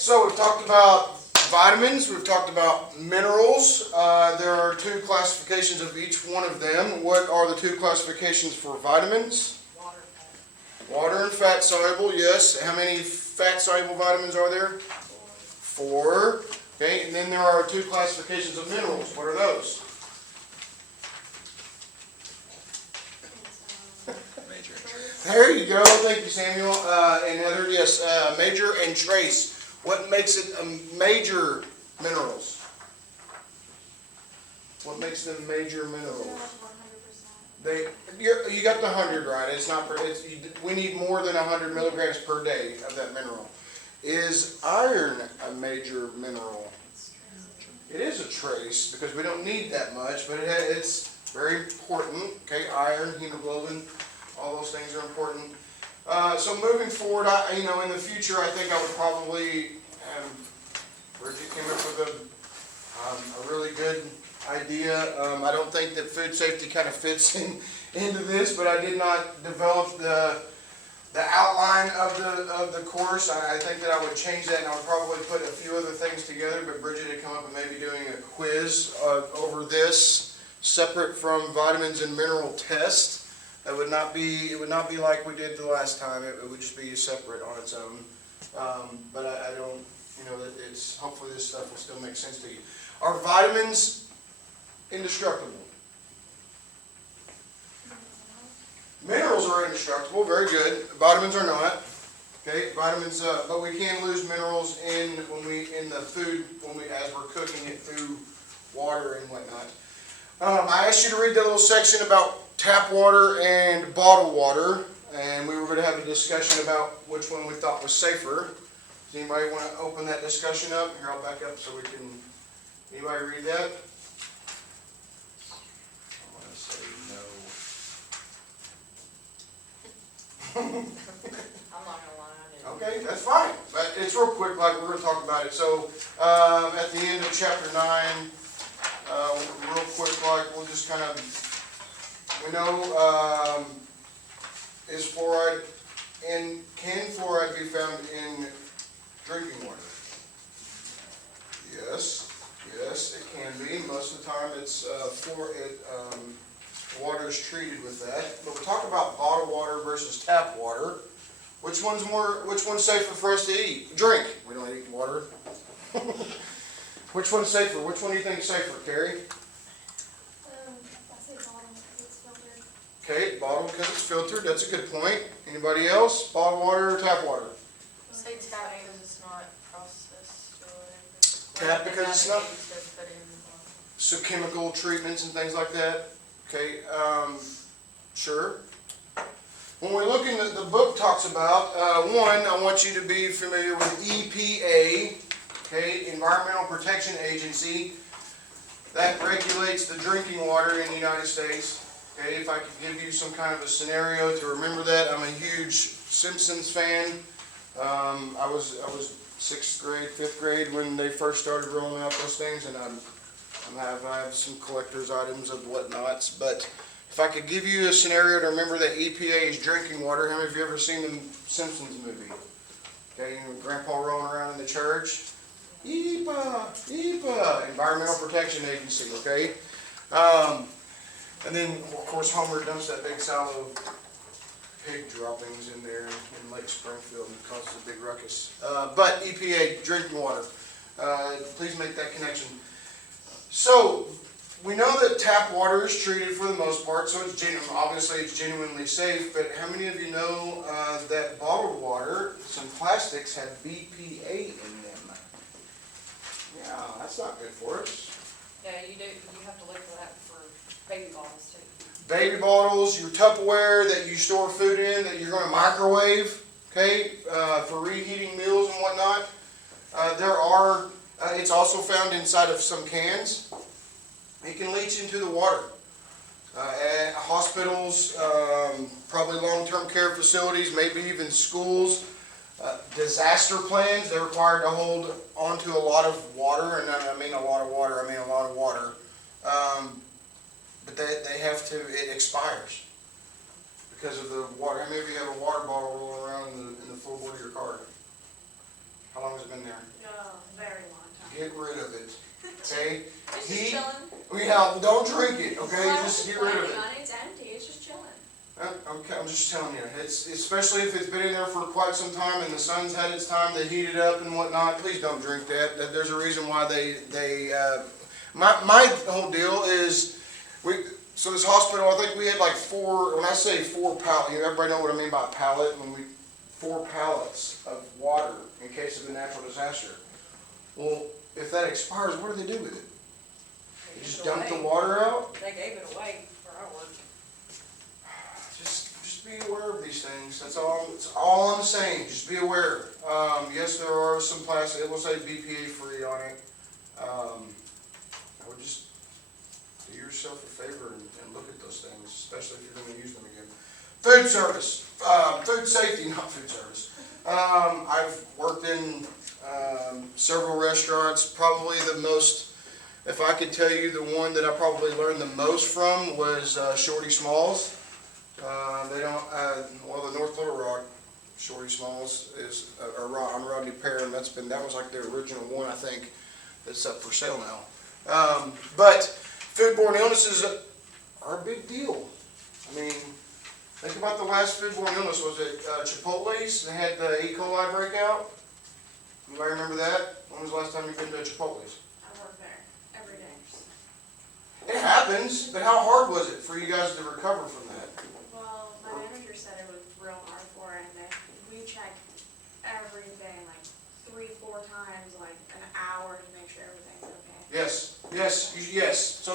so we've talked about vitamins, we've talked about minerals. There are two classifications of each one of them. What are the two classifications for vitamins? Water and fat soluble, yes. How many fat soluble vitamins are there? 4. Okay, and then there are two classifications of minerals. What are those? Major. There you go. Thank you, Samuel. And Heather, yes, major and trace. What makes it a major minerals? What makes them major minerals? You got the 100 right. It's not. We need more than 100 milligrams per day of that mineral. Is iron a major mineral? It is a trace because we don't need that much, but it's very important. Okay, iron, hemoglobin, all those things are important. So moving forward, in the future, I think I would probably. Bridget came up with a really good idea. I don't think that food safety kind of fits into this, but I did not develop the outline of the course. I think that I would change that, and I would probably put a few other things together. But Bridget had come up with maybe doing a quiz over this, separate from vitamins and mineral test. It would not be like we did the last time. It would just be separate on its own. But I don't. That it's hopefully this stuff will still make sense to you. Are vitamins indestructible? Minerals are indestructible. Very good. Vitamins are not. Okay, vitamins, but we can lose minerals in the food as we're cooking it through water and whatnot. I asked you to read that little section about tap water and bottled water, and we were going to have a discussion about which one we thought was safer. Does anybody want to open that discussion up? Here, I'll back up so we can. Anybody read that? I want to say no. I'm not gonna lie. Okay, that's fine. But it's real quick, like we're going to talk about it. So at the end of chapter 9, real quick, like we'll just kind of. We know is fluoride and can fluoride be found in drinking water? Yes, it can be. Most of the time, it's water is treated with that. But we're talking about bottled water versus tap water. Which one's safer for us to eat? Drink. We don't eat water. Which one's safer? Which one do you think is safer, Carrie? I say bottle because it's filtered. Okay, bottled because it's filtered. That's a good point. Anybody else? Bottled water or tap water? Say tap because it's not processed or Tap because it's not. Put in, So chemical treatments and things like that. Okay, sure. When we're looking at the book talks about, one, I want you to be familiar with EPA, okay, Environmental Protection Agency. That regulates the drinking water in the United States. Okay, if I could give you some kind of a scenario to remember that, I'm a huge Simpsons fan. I was 6th grade, 5th grade when they first started rolling out those things, and I have some collector's items of whatnots. But if I could give you a scenario to remember that EPA is drinking water, how many of you ever seen the Simpsons movie? Okay, Grandpa rolling around in the church. EPA, Environmental Protection Agency. Okay, and then of course Homer dumps that big silo of pig droppings in there in Lake Springfield and causes a big ruckus. But EPA, drinking water. Please make that connection. So, we know that tap water is treated for the most part, so it's obviously it's genuinely safe, but how many of you know that bottled water, some plastics have BPA in them? Yeah, that's not good for us. yeah, you do. You have to look for that for baby bottles too. Baby bottles, your Tupperware that you store food in that you're going to microwave, okay, for reheating meals and whatnot. It's also found inside of some cans. It can leach into the water. At hospitals, probably long-term care facilities, maybe even schools, disaster plans, they're required to hold onto a lot of water, and I mean a lot of water, I mean a lot of water. But they have to, it expires because of the water. How many of you have a water bottle rolling around in the floorboard of your car? How long does it been there. No, very long time. Get rid of it, okay? It's just He, chilling. yeah, don't drink it, okay? Well, I Just wasn't get rid of planning it. on it. It's empty. It's just chilling. Okay, I'm just telling you, it's, especially if it's been in there for quite some time and the sun's had its time to heat it up and whatnot, please don't drink that. There's a reason why my whole deal is, so this hospital, I think we had like 4, when I say 4 pallets, everybody know what I mean by a pallet? 4 pallets of water in case of a natural disaster. Well, if that expires, what do they do with it? They just dump the water out? They gave it away for our work. Just be aware of these things. That's all I'm saying. Just be aware. Yes, there are some plastic. It will say BPA free on it. I would just do yourself a favor and look at those things, especially if you're going to use them again. Food service, food safety, not food service. I've worked in several restaurants. Probably the most, if I could tell you, the one that I probably learned the most from was Shorty Smalls. They don't, well, the North Little Rock, Shorty Smalls is, I'm Rodney Perrin, that was like their original one, I think, that's up for sale now. But foodborne illnesses are a big deal. I mean, think about the last foodborne illness, was it Chipotle's? They had the E. coli breakout. Anybody remember that? When was the last time you've been to Chipotle's? I work there every day. It happens, but how hard was it for you guys to recover from that? Well, my manager said it was real hard for her, and that we check every day, like 3-4 times, like an hour to make sure everything's okay. Yes. So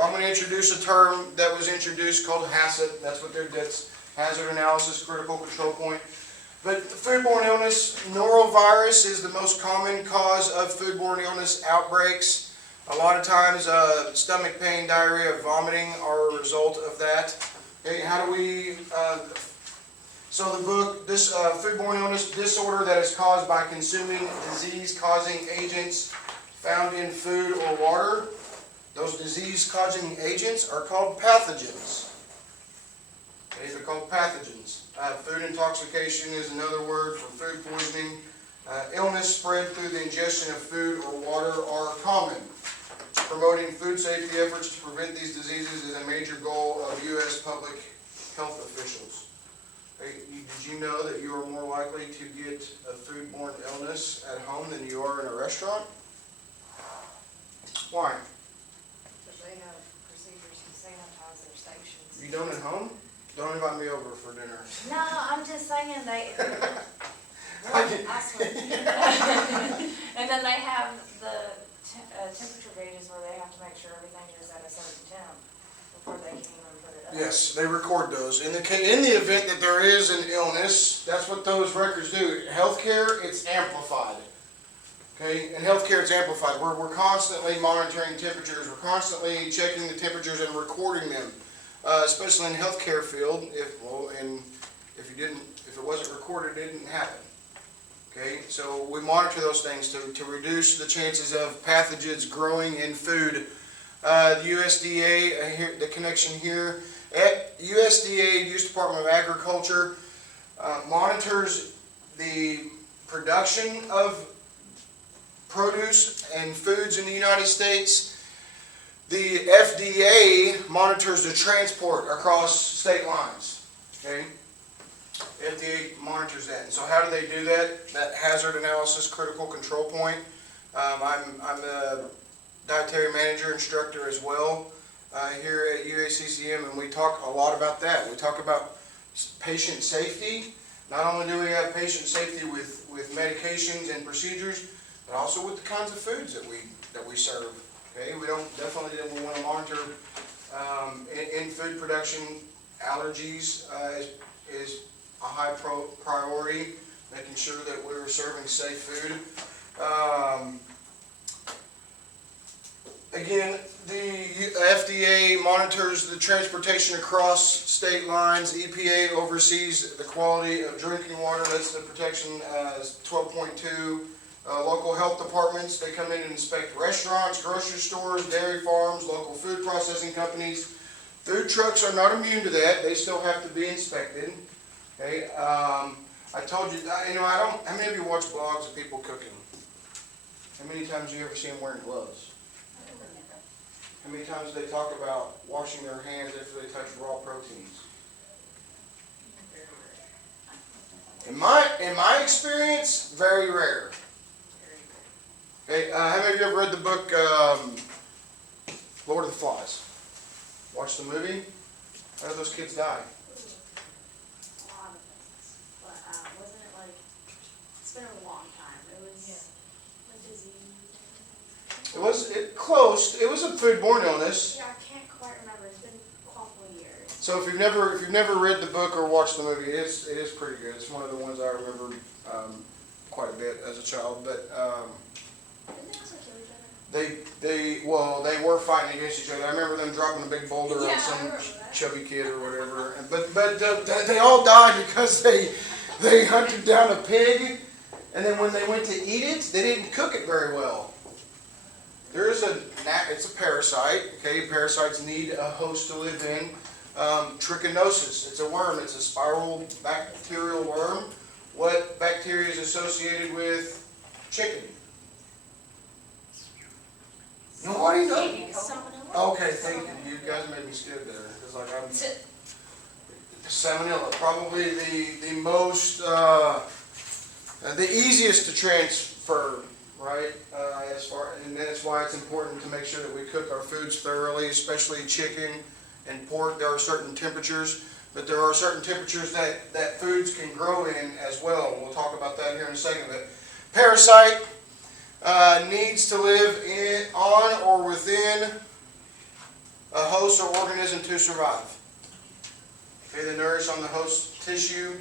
I'm going to introduce a term that was introduced called HACCP. That's Hazard Analysis Critical Control Point. But foodborne illness, norovirus is the most common cause of foodborne illness outbreaks. A lot of times stomach pain, diarrhea, vomiting are a result of that. Okay, how do we, so the book, this foodborne illness disorder that is caused by consuming disease-causing agents found in food or water. Those disease-causing agents are called pathogens. Okay, they're called pathogens. Food intoxication is another word for food poisoning. Illness spread through the ingestion of food or water are common. Promoting food safety efforts to prevent these diseases is a major goal of U.S. public health officials. Hey, did you know that you are more likely to get a foodborne illness at home than you are in a restaurant? Why? Because they have procedures to sanitize their stations. You don't at home? Don't invite me over for dinner. No, I'm just saying they, I swear. and then they have the temperature gauges where they have to make sure everything is at a certain temp before they can even put it up. Yes, they record those. In the event that there is an illness, that's what those records do. Healthcare, it's amplified. Okay, in healthcare, it's amplified. We're constantly monitoring temperatures. We're constantly checking the temperatures and recording them. Especially in the healthcare field, if it wasn't recorded, it didn't happen. Okay, so we monitor those things to reduce the chances of pathogens growing in food. The USDA, here, the connection here, at USDA, U.S. Department of Agriculture, monitors the production of produce and foods in the United States. The FDA monitors the transport across state lines. Okay, FDA monitors that. And so how do they do that? That hazard analysis critical control point. I'm a dietary manager instructor as well here at UACCM, and we talk a lot about that. We talk about patient safety. Not only do we have patient safety with medications and procedures, but also with the kinds of foods that we serve. Okay, we definitely want to monitor in food production. Allergies is a high priority, making sure that we're serving safe food. Again, the FDA monitors the transportation across state lines. EPA oversees the quality of drinking water. That's the protection 12.2. Local health departments, they come in and inspect restaurants, grocery stores, dairy farms, local food processing companies. Food trucks are not immune to that. They still have to be inspected. Okay. I told you, I don't, how many of you watch blogs of people cooking? How many times do you ever see them wearing gloves? How many times do they talk about washing their hands after they touch raw proteins? In my experience, very rare. Okay, how many of you ever read the book Lord of the Flies? Watch the movie? How did those kids die? A lot of things, but wasn't it like, it's been a long time, it was a disease. Close. It was a foodborne illness. Yeah, I can't quite remember, it's been a couple of years. So if you've never read the book or watched the movie, it is pretty good. It's one of the ones I remember quite a bit as a child. But Didn't they also kill each other? they were fighting against each other. I remember them dropping a big boulder Yeah, on I some remember that. chubby kid or whatever. But they all died because they hunted down a pig, and then when they went to eat it, they didn't cook it very well. It's a parasite. Okay, parasites need a host to live in. Trichinosis. It's a worm. It's a spiral bacterial worm. What bacteria is associated with chicken? Nobody knows. Salmonella? Okay, thank you. You guys made me scared there. It's like I'm salmonella, probably the most the easiest to transfer, right? And that's why it's important to make sure that we cook our foods thoroughly, especially chicken and pork. There are certain temperatures, but there are certain temperatures that foods can grow in as well. We'll talk about that here in a second. But parasite needs to live on or within a host or organism to survive. Okay, they nourish on the host tissue.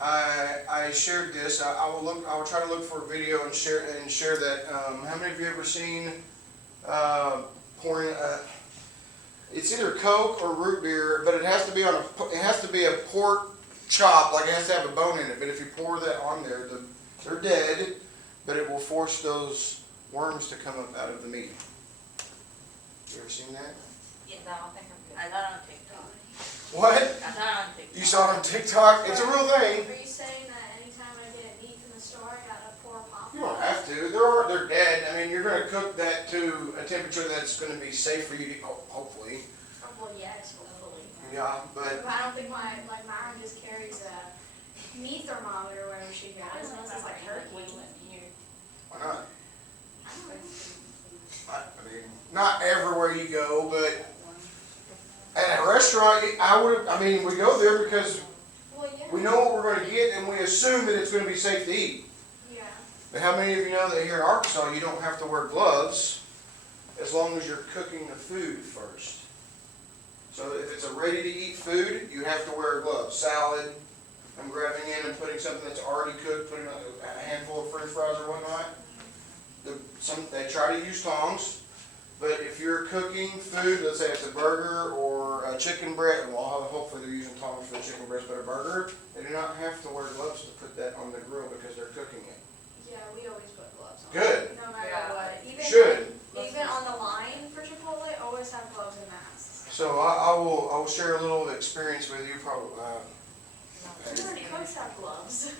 I shared this. I will try to look for a video and share that. How many of you ever seen pouring? It's either Coke or root beer, but it has to be a pork chop, like it has to have a bone in it. But if you pour that on there, they're dead, but it will force those worms to come up out of the meat. You ever seen that? Yeah, no, I think I'm good. I saw it on TikTok. What? I saw it on TikTok. You saw it on TikTok? It's a real thing. Are you saying that anytime I get meat from the store, I gotta pour a pop? You don't have to. They're dead. I mean, you're going to cook that to a temperature that's going to be safe for you to eat, hopefully. Well, yes, hopefully. Yeah, but I don't think Myron just carries a meat thermometer wherever she goes, unless it's like turkey. why not? I mean, not everywhere you go, but at a restaurant, we go there because Well, yeah. we know what we're going to get and we assume that it's going to be safe to eat. Yeah. But how many of you know that here in Arkansas you don't have to wear gloves as long as you're cooking the food first? So if it's a ready-to-eat food, you have to wear a glove. Salad, I'm grabbing in and putting something that's already cooked, putting a handful of French fries or whatnot. They try to use tongs, but if you're cooking food, let's say it's a burger or a chicken breast, well, hopefully they're using tongs for the chicken breast, but a burger, they do not have to wear gloves to put that on the grill because they're cooking it. Yeah, we always put gloves on. Good. No matter Yeah. what. Should. Even on the line for Chipotle, always have gloves and masks. So I will share a little experience with you, probably. Even cooks have gloves.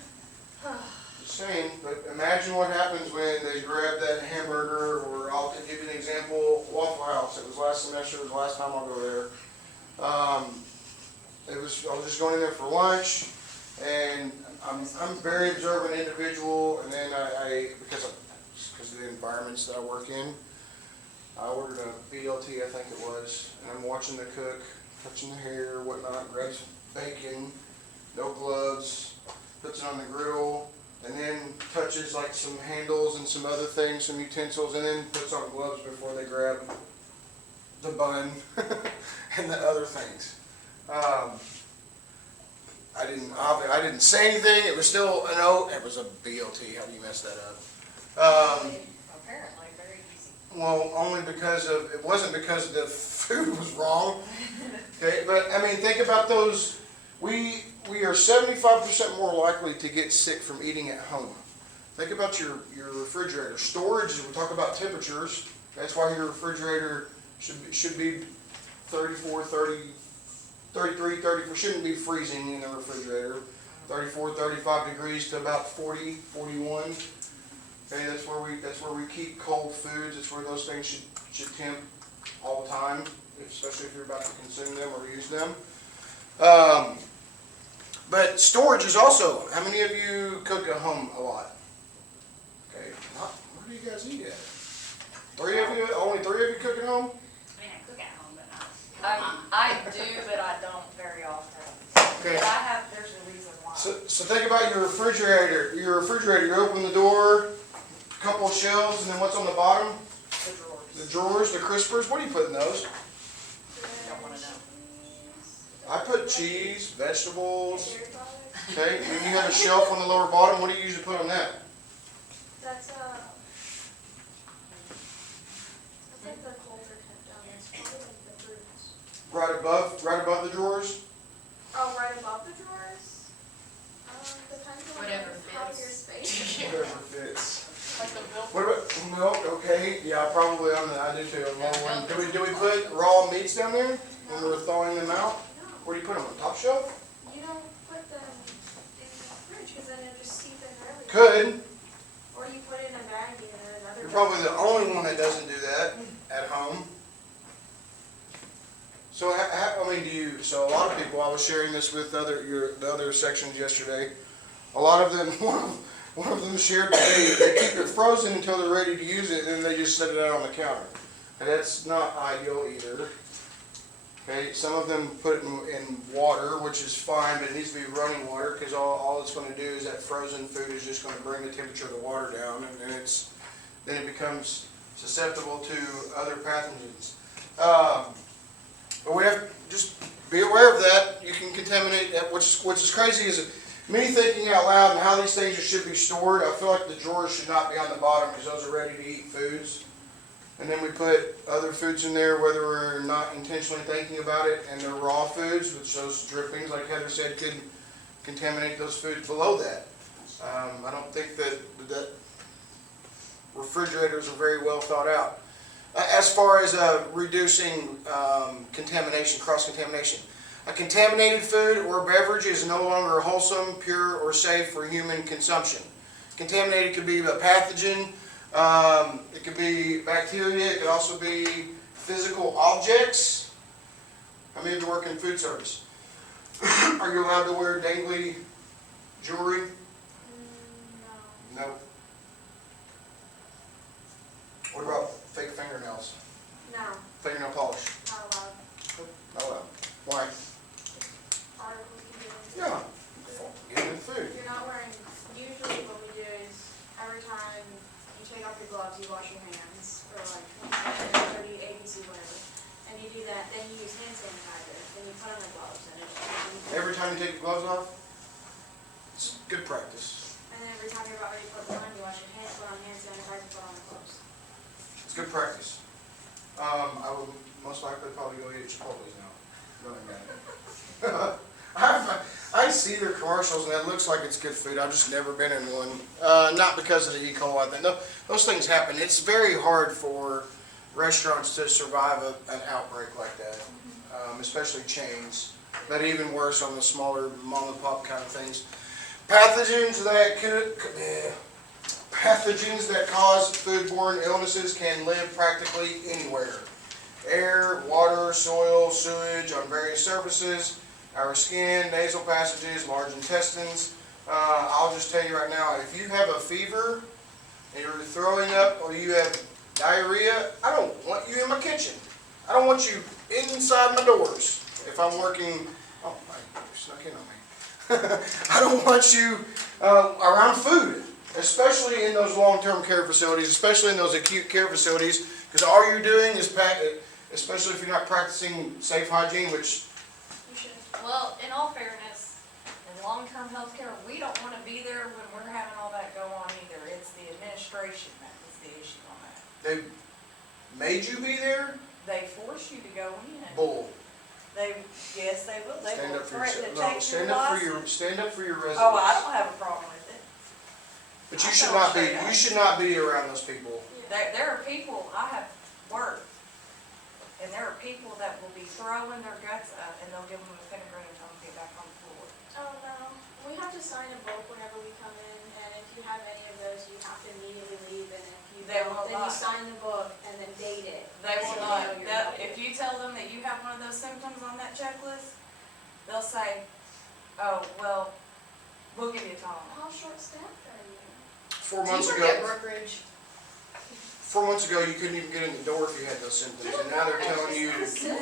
Just saying, but imagine what happens when they grab that hamburger, or I'll give you an example, Waffle House. It was last semester, it was the last time I'll go there. I was just going in there for lunch, and I'm a very observant individual, and then because of the environments that I work in, I ordered a BLT, I think it was, and I'm watching the cook, touching the hair, whatnot, grabs bacon, no gloves, puts it on the grill, and then touches like some handles and some other things, some utensils, and then puts on gloves before they grab the bun and the other things. I didn't say anything. It was still an O. It was a BLT. How do you mess that up? Apparently, very easy. Well, only because it wasn't because the food was wrong. Okay, but I mean, think about those. We are 75% more likely to get sick from eating at home. Think about your refrigerator. Storage, we talk about temperatures. That's why your refrigerator should be 34, 30, 33, 34. Shouldn't be freezing in the refrigerator. 34, 35 degrees to about 40, 41. Okay, that's where we keep cold foods. It's where those things should temp all the time, especially if you're about to consume them or use them. But storage is also, how many of you cook at home a lot? Okay, where do you guys eat at? 3 of you? Only 3 of you cook at home? I mean, I cook at home, but not. I do, but I don't very often. Okay. But there's a reason why. So think about your refrigerator. You open the door, a couple of shelves, and then what's on the bottom? The drawers. The drawers, the crispers. What do you put in those? I don't wanna know. I put cheese, vegetables. Dairy products. Okay, and you have a shelf on the lower bottom. What do you usually put on that? That's like the colder temp down there. It's probably like the fruits. Right above the drawers. Oh, right above the drawers? Depends on Whatever how fits. your space. Whatever fits. Like the milk. What about milk? Okay, yeah, probably on the. I do too. On the lower one. Do we put raw meats down there when we're thawing them out? No, Where do you put them? On the top shelf? you don't put them in the fridge because then it'll just seep in early. Could. Or you put it in a bag and then another. You're probably the only one that doesn't do that at home. So, I mean, so a lot of people, I was sharing this with the other sections yesterday, a lot of them, one of them shared that they keep it frozen until they're ready to use it, and then they just set it out on the counter. And that's not ideal either. Okay, some of them put it in water, which is fine, but it needs to be running water, because all it's going to do is that frozen food is just going to bring the temperature of the water down, and then it becomes susceptible to other pathogens. But we have to just be aware of that. You can contaminate that, which is crazy is me thinking out loud and how these things should be stored. I feel like the drawers should not be on the bottom because those are ready to eat foods. And then we put other foods in there, whether we're not intentionally thinking about it, and they're raw foods, which those drippings, like Heather said, could contaminate those foods below that. I don't think that refrigerators are very well thought out. As far as reducing contamination, cross-contamination. A contaminated food or beverage is no longer wholesome, pure, or safe for human consumption. Contaminated could be a pathogen, it could be bacteria, it could also be physical objects. How many of you work in food service? Are you allowed to wear dangly jewelry? No. No. What about fake fingernails? No, Fingernail polish? not allowed. Not allowed. Why? Articles can do it. Yeah. Getting in food. You're not wearing, usually what we do is every time you take off your gloves, you wash your hands for like 30 ABC, whatever. And you do that, then you use hand sanitizer, then you put on the gloves and it's. Every time you take your gloves off? It's good practice. And then every time you're about ready to put them on, you wash your hands, put on hand sanitizer, put on the gloves. It's good practice. I would most likely probably go eat at Chipotle's now. Knowing that. I see their commercials and it looks like it's good food. I've just never been in one. Not because of the E. coli thing. No, those things happen. It's very hard for restaurants to survive an outbreak like that, especially chains. But even worse on the smaller mom and pop kind of things. Pathogens that cause foodborne illnesses can live practically anywhere. Air, water, soil, sewage on various surfaces, our skin, nasal passages, large intestines. I'll just tell you right now, if you have a fever and you're throwing up or you have diarrhea, I don't want you in my kitchen. I don't want you inside my doors. If I'm working, oh my, you snuck in on me. I don't want you around food, especially in those long-term care facilities, especially in those acute care facilities, because all you're doing is, especially if you're not practicing safe hygiene, which, You should. Well, in all fairness, in long-term health care, we don't want to be there when we're having all that go on either. It's the administration that is the issue on that. they made you be there? They force you to go in. Bull. Yes, they will. They Stand will up for threaten to yourself. No, take stand your up for license. stand up for your residents. Oh, I don't have a problem with it. But you I should don't not be. say that. You should not be around those people. There are people, I have worked, and there are people that will be throwing their guts up, and they'll give them a vinegar and tell them to get back on the floor. Oh, no. We have to sign a book whenever we come in, and if you have any of those, you have to immediately leave, and if you They don't, will then you not. sign the book and then date it. They will So not, know you're that, not- if you tell them that you have one of those symptoms on that checklist, they'll say, oh, well, we'll give you a Tylenol. How short-staffed are you? 4 Do months you work at ago, brokerage? 4 months ago, you couldn't even get in the door if you had those symptoms, and now they're telling you,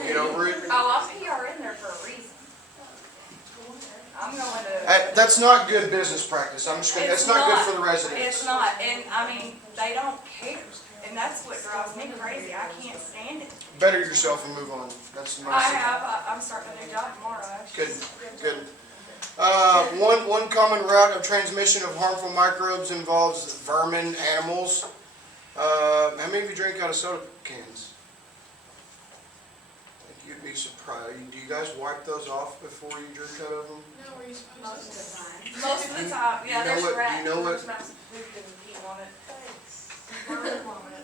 get over it. Oh, I'll PR in there for a reason. I'm going to. That's not good business practice. I'm just gonna, that's not good for the residents. It's not, and I mean, they don't care, and that's what drives me crazy, I can't stand it. Better yourself and move on. That's my. I'm starting a new job tomorrow, actually. Good. One common route of transmission of harmful microbes involves vermin, animals. How many of you drink out of soda cans? I think you'd be surprised. Do you guys wipe those off before you drink out of them? No, were you supposed Most to? of the time. Most of the time, yeah, You know there's what- rats, you know what- there's mouse poop and pee on it.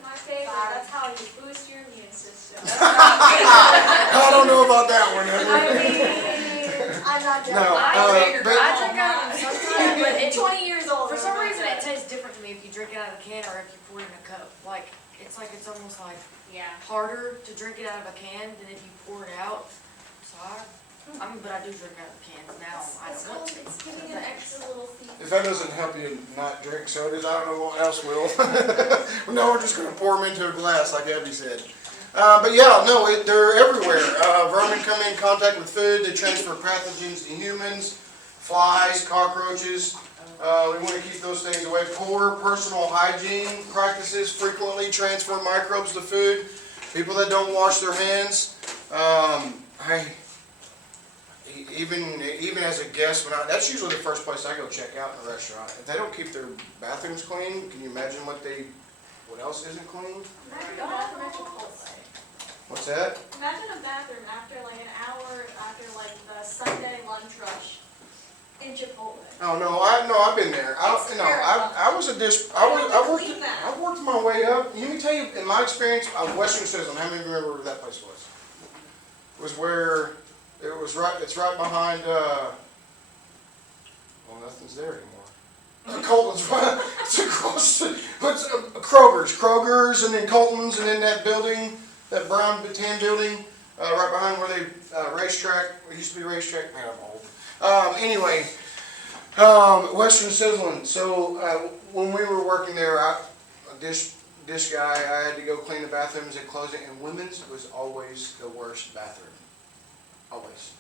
My favorite, that's how you boost your immune system. I don't know about that one, I Edward. mean, I'm not joking. No, I but- drink out of them sometimes, but I'm 20 years old. for some reason it tastes different to me if you drink it out of a can or if you pour it in a cup. Like, it's almost like Yeah. harder to drink it out of a can than if you pour it out. So but I do drink out of cans now. I It's don't want called, to. it's giving an extra little feel. If that doesn't help you not drink sodas, I don't know what else will. No, we're just gonna pour them into a glass, like Abby said. But yeah, no, they're everywhere. Vermin come in contact with food, they transfer pathogens to humans, flies, cockroaches. We want to keep those things away. Poor personal hygiene practices frequently transfer microbes to food. People that don't wash their hands. Even as a guest, that's usually the first place I go check out in a restaurant. If they don't keep their bathrooms clean, can you imagine what else isn't clean? Imagine a bathroom at Chipotle. What's that? Imagine a bathroom after like an hour after like the Sunday lunch rush in Chipotle. Oh no, I've been there. I was a dish. I worked my way up. Let me tell you, in my experience, Western Sizzling. How many of you remember where that place was? It was where it was right. It's right behind. Well, nothing's there anymore. Colton's right. It's across. It's Kroger's, and then Colton's, and then that building, that brown tan building, right behind where they racetrack. It used to be racetrack. Man, I'm old. Anyway, Western Sizzling. So when we were working there, a dish guy, I had to go clean the bathrooms and close it, and women's was always the worst bathroom. Always.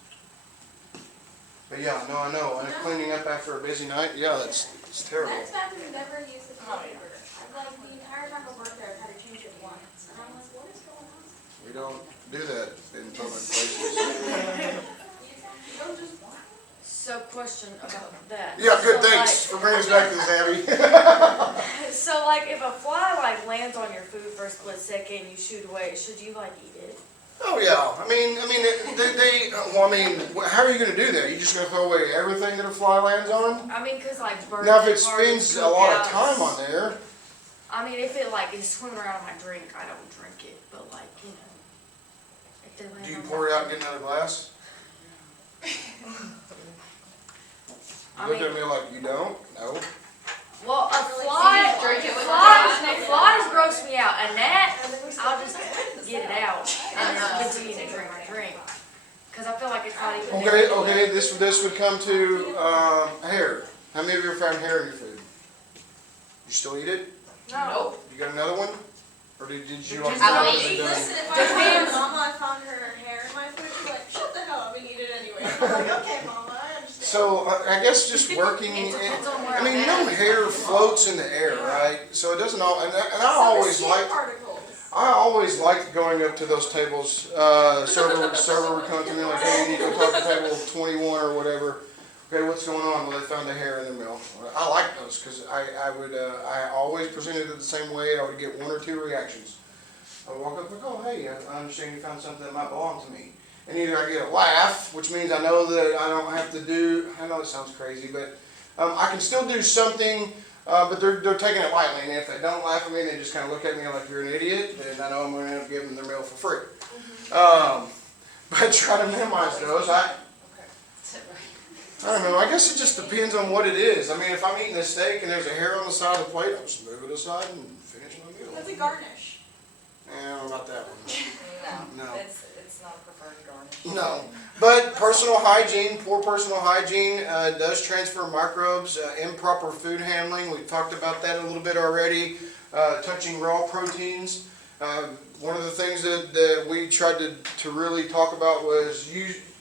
But yeah, no, I know. And cleaning up after a busy night, yeah, it's terrible. Men's bathroom never used the toilet paper. I've like the entire time I worked there, I've had to change it once. And I'm like, what is going on? We don't do that in public places. You don't just want it? So question about that. Yeah, good. So, Thanks for bringing us back to this, Abby. So like if a fly like lands on your food for a split second and you shoot away, should you like eat it? Oh yeah. I mean, how are you going to do that? You just going to throw away everything that a fly lands on? I mean, cause like birds. Now, if it and parties, spends a lot of cookouts- time on there, I mean, if it like is swimming around in my drink, I don't drink it. But like, you know, if they land do you on pour my it out and get another glass? I You look mean- at me like you don't? No. Well, a You fly, just drink it with flies gross me out, and that I'll just get it out and then continue to drink my drink. Cause I feel like it's not even. Okay. This would come to hair. How many of you have found hair in your food? You still eat it? No. You got another one? Or did you like? I don't it eat. done? Listen, if I told my mama I found her hair in my food, she's like, shut the hell up and eat it anyway. I'm like, okay, mama, I understand. So I guess just working. It depends on where I mean, I'm at. hair floats in the air, right? So it doesn't all. And I always like. particles. I always liked going up to those tables. Server would come to me like, hey, you need to go talk to table 21 or whatever. Okay, what's going on? Well, they found the hair in the mill. I like those because I always presented it the same way. I would get one or two reactions. I would walk up and go, hey, I understand you found something that might belong to me. And either I get a laugh, which means I know that I don't have to do, I know it sounds crazy, but I can still do something. But they're taking it lightly, and if they don't laugh at me, they just kind of look at me like you're an idiot, then I know I'm going to end up giving them their meal for free. But try to minimize those. I don't know, I guess it just depends on what it is. I mean, if I'm eating a steak and there's a hair on the side of the plate, I'll just move it aside and finish my meal. That's a garnish. Not that one. No, No. it's not a preferred garnish. No, but personal hygiene, poor personal hygiene does transfer microbes, improper food handling, we've talked about that a little bit already, touching raw proteins. One of the things that we tried to really talk about was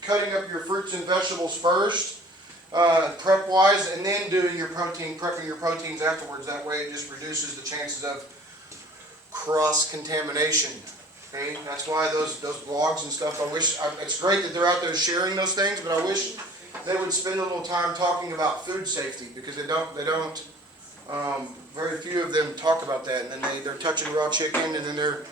cutting up your fruits and vegetables first, prep-wise, and then doing your prepping your proteins afterwards. That way it just reduces the chances of cross-contamination. Okay, that's why those blogs and stuff, it's great that they're out there sharing those things, but I wish they would spend a little time talking about food safety, because they don't, very few of them talk about that, and then they're touching raw chicken, and then they're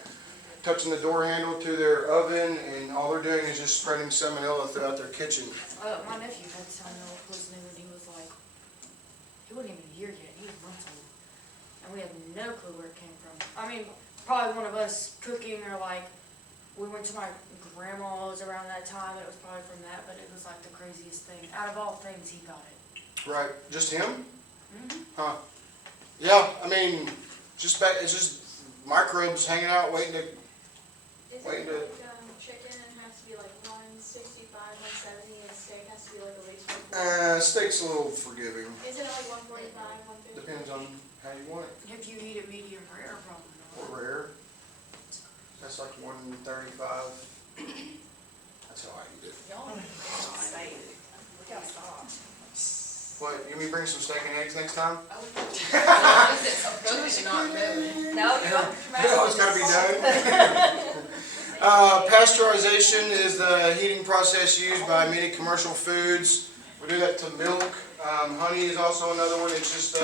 touching the door handle to their oven, and all they're doing is just spreading salmonella throughout their kitchen. My nephew had salmonella poisoning when he was like, he wasn't even a year yet, he was months old. And we had no clue where it came from. I mean, probably one of us cooking, or like, we went to my grandma's around that time, it was probably from that, but it was like the craziest thing. Out of all things, he got it. Right, just him? Mm-hmm. Huh. Yeah, I mean, it's just microbes hanging out waiting to, Is Wait, it like chicken and has to be like 165, 170, and steak has to be like at least 140? steak's a little forgiving. Is it like 145, 150? Depends on how you want it. If you eat it medium rare, probably Or not. rare. That's like 135. That's how I eat it. Y'all are excited. Look how soft. What, you want me to bring some steak and eggs next time? No, you don't. No, it's gotta be done. Pasteurization is the heating process used by many commercial foods. We do that to milk. Honey is also another one. It's just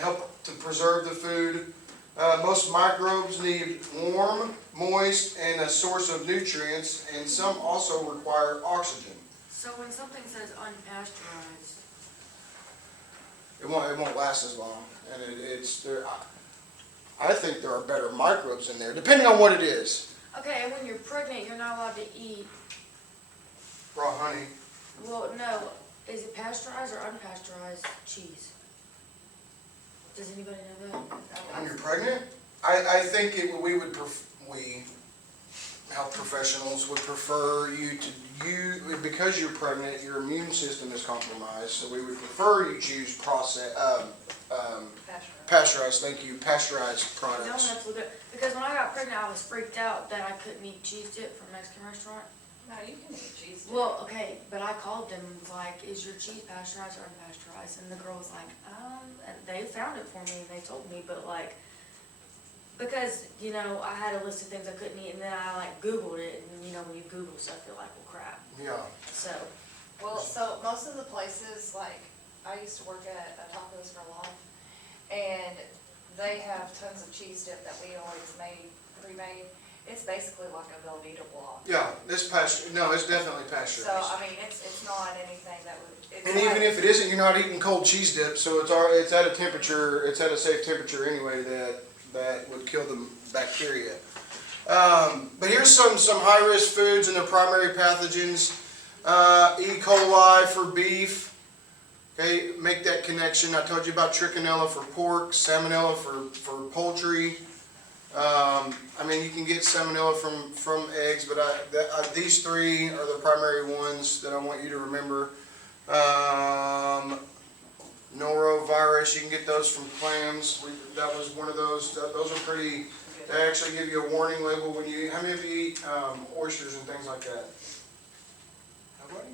help to preserve the food. Most microbes need warm, moist, and a source of nutrients, and some also require oxygen. So when something says unpasteurized, It won't last as long, and I think there are better microbes in there, depending on what it is. okay, and when you're pregnant, you're not allowed to eat, Raw honey. well, no, is it pasteurized or unpasteurized cheese? Does anybody know that? When you're pregnant, I think we health professionals would prefer you because you're pregnant, your immune system is compromised, so we would prefer you choose pasteurized, thank you, pasteurized No, products. that's good, because when I got pregnant, I was freaked out that I couldn't eat cheese dip from a Mexican restaurant. No, you can eat cheese. Well, okay, but I called them and was like, is your cheese pasteurized or unpasteurized? And the girl was like, and they found it for me and they told me, but like, because, you know, I had a list of things I couldn't eat, and then I like Googled it, and you know, when you Google stuff, you're like, well, crap, Yeah, so. Well, so most of the places, like, I used to work at Tacos for long, and they have tons of cheese dip that we always pre-made. It's basically like a Velveeta block. yeah, it's definitely So, pasteurized. I mean, it's not anything that would, it's And like, even if it isn't, you're not eating cold cheese dip, so it's at a temperature, it's at a safe temperature anyway that would kill the bacteria. But here's some high-risk foods and their primary pathogens. E. coli for beef. Okay, make that connection. I told you about trichinella for pork, salmonella for poultry. I mean, you can get salmonella from eggs, but these three are the primary ones that I want you to remember. Norovirus, you can get those from clams. That was one of those. Those are pretty. They actually give you a warning label when you. How many of you eat oysters and things like that? Nobody?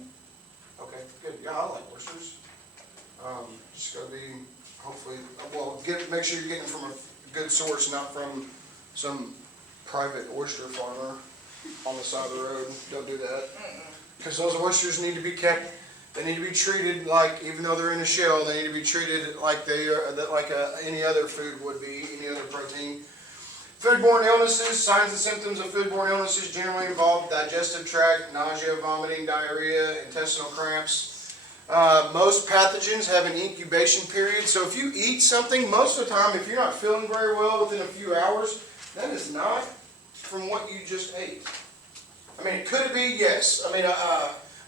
Okay, good. Yeah, I like oysters. Just gotta be hopefully. Well, make sure you're getting from a good source, not from some private oyster farmer on the side of the road. Don't do that. Because those oysters need to be kept. They need to be treated like, even though they're in a shell, they need to be treated like they are, like any other food would be, any other protein. Foodborne illnesses, signs and symptoms of foodborne illnesses generally involve digestive tract, nausea, vomiting, diarrhea, intestinal cramps. Most pathogens have an incubation period, so if you eat something, most of the time, if you're not feeling very well within a few hours, that is not from what you just ate. I mean, could it be? Yes. I mean,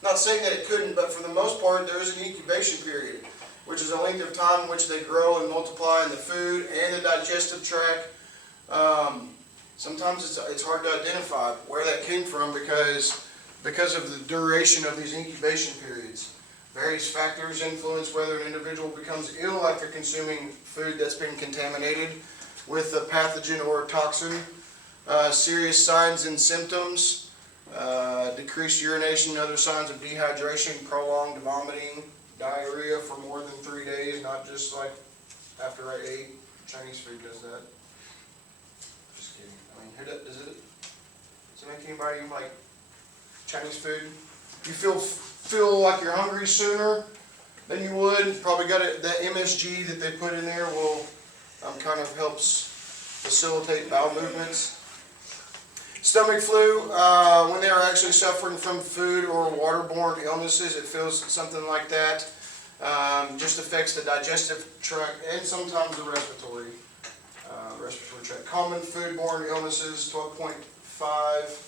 Not saying that it couldn't, but for the most part, there is an incubation period, which is a length of time in which they grow and multiply in the food and the digestive tract. Sometimes it's hard to identify where that came from because of the duration of these incubation periods. Various factors influence whether an individual becomes ill after consuming food that's been contaminated with a pathogen or a toxin. Serious signs and symptoms, decreased urination, other signs of dehydration, prolonged vomiting, diarrhea for more than 3 days, not just like after I ate. Chinese food does that. Just kidding. I mean, does it make anybody like Chinese food? You feel like you're hungry sooner than you would. Probably got that MSG that they put in there will kind of helps facilitate bowel movements. Stomach flu, when they are actually suffering from food or waterborne illnesses, it feels something like that. Just affects the digestive tract and sometimes the respiratory tract. Common foodborne illnesses, 12.5.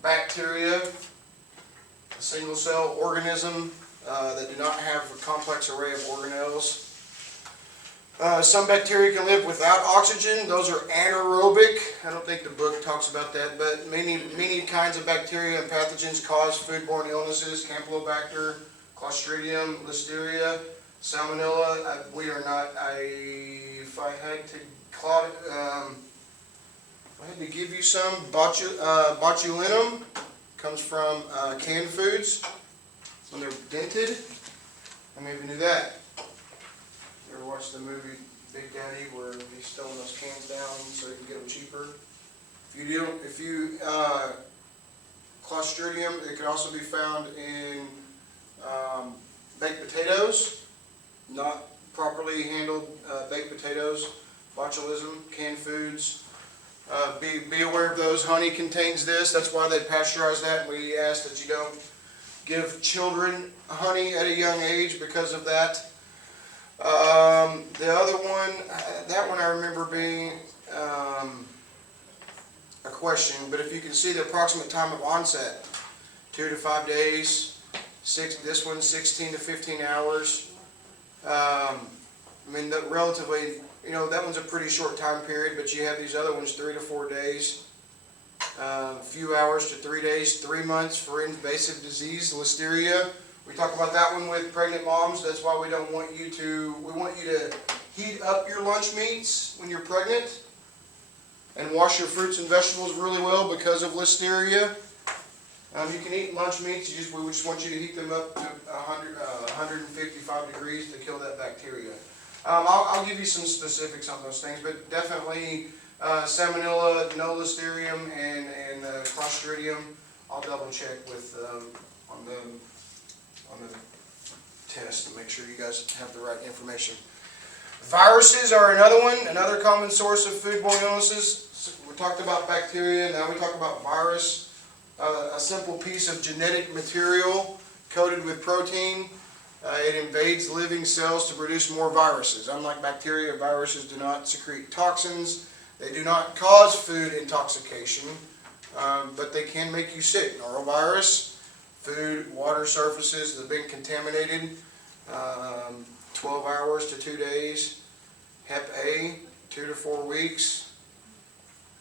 Bacteria, a single cell organism that do not have a complex array of organelles. Some bacteria can live without oxygen. Those are anaerobic. I don't think the book talks about that, but many kinds of bacteria and pathogens cause foodborne illnesses. Campylobacter, Clostridium, Listeria, Salmonella. If I had to give you some, botulinum comes from canned foods when they're dented. I maybe knew that. You ever watched the movie Big Daddy where he's stealing those cans down so he can get them cheaper? Clostridium, it can also be found in baked potatoes, not properly handled baked potatoes, botulism, canned foods. Be aware of those. Honey contains this. That's why they pasteurize that. And we ask that you don't give children honey at a young age because of that. The other one, that one I remember being a question, but if you can see the approximate time of onset, 2 to 5 days, this one's 16 to 15 hours. Relatively, that one's a pretty short time period, but you have these other ones 3 to 4 days, a few hours to 3 days, 3 months for invasive disease, Listeria. We talk about that one with pregnant moms. That's why we want you to heat up your lunch meats when you're pregnant and wash your fruits and vegetables really well because of Listeria. You can eat lunch meats, we just want you to heat them up to 155 degrees to kill that bacteria. I'll give you some specifics on those things, but definitely Salmonella, no Listerium, and Clostridium. I'll double check with on the test to make sure you guys have the right information. Viruses are another common source of foodborne illnesses. We talked about bacteria, now we talk about virus. A simple piece of genetic material coated with protein. It invades living cells to produce more viruses. Unlike bacteria, viruses do not secrete toxins. They do not cause food intoxication, but they can make you sick. Norovirus, food, water surfaces that have been contaminated, 12 hours to 2 days. Hep A, 2 to 4 weeks.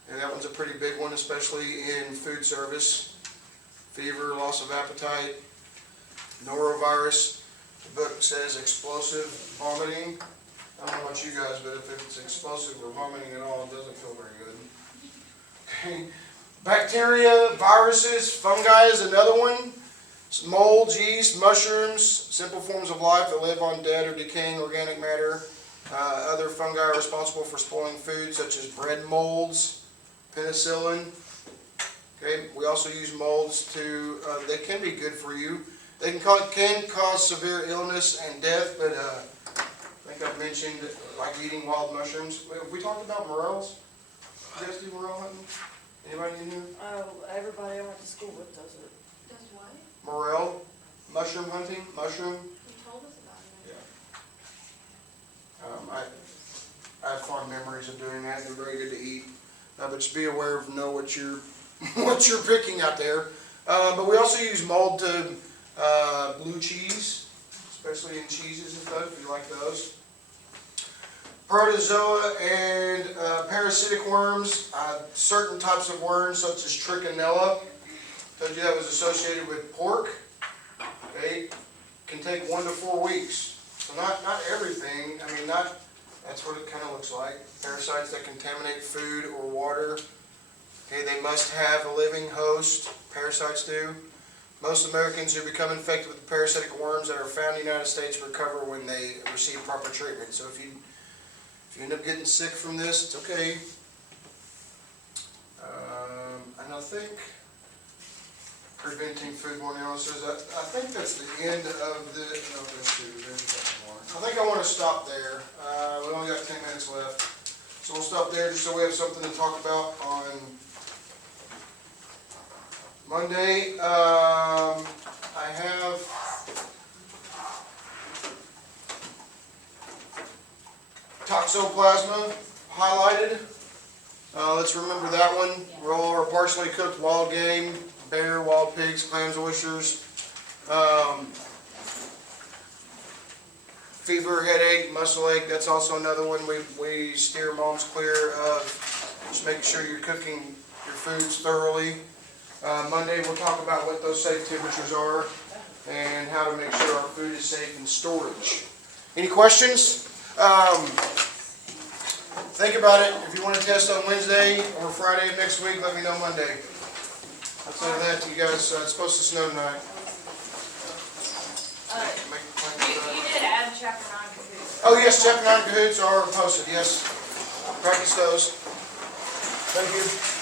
And that one's a pretty big one, especially in food service. Fever, loss of appetite. Norovirus, the book says explosive vomiting. I don't know about you guys, but if it's explosive or vomiting at all, it doesn't feel very good. Okay. Bacteria, viruses, fungi is another one. Molds, yeast, mushrooms, simple forms of life that live on dead or decaying organic matter. Other fungi are responsible for spoiling food, such as bread molds, penicillin. Okay, we also use molds they can be good for you. They can cause severe illness and death, but I think I've mentioned like eating wild mushrooms. Have we talked about morels? You guys do morel hunting? Anybody in here? Oh, everybody I went to school with does it. Does what? Morel, mushroom hunting, mushroom. You told us about it. Yeah. I have fond memories of doing that. They're very good to eat. But just be aware of what you're picking out there. But we also use mold to blue cheese, especially in cheeses and stuff, if you like those. Protozoa and parasitic worms, certain types of worms such as trichinella. Told you that was associated with pork. Okay, can take 1 to 4 weeks. So not everything. I mean, not. That's what it kind of looks like. Parasites that contaminate food or water. Okay, they must have a living host. Parasites do. Most Americans who become infected with parasitic worms that are found in the United States recover when they receive proper treatment. So if you end up getting sick from this, it's okay. And I think preventing foodborne illnesses, I think that's the end of the, no, there's one more. I think I want to stop there. We only got 10 minutes left. So we'll stop there just so we have something to talk about on Monday. I have toxoplasma highlighted. Let's remember that one. Raw or partially cooked wild game, bear, wild pigs, clams, oysters. Fever, headache, muscle ache, that's also another one we steer moms clear of. Just making sure you're cooking your foods thoroughly. Monday we'll talk about what those safe temperatures are and how to make sure our food is safe in storage. Any questions? Think about it. If you want to test on Wednesday or Friday of next week, let me know Monday. Outside of that, you guys, it's supposed to snow tonight. You did add chapter 9 cahoots. Oh yes, chapter 9 cahoots are posted, yes. Practice those. Thank you.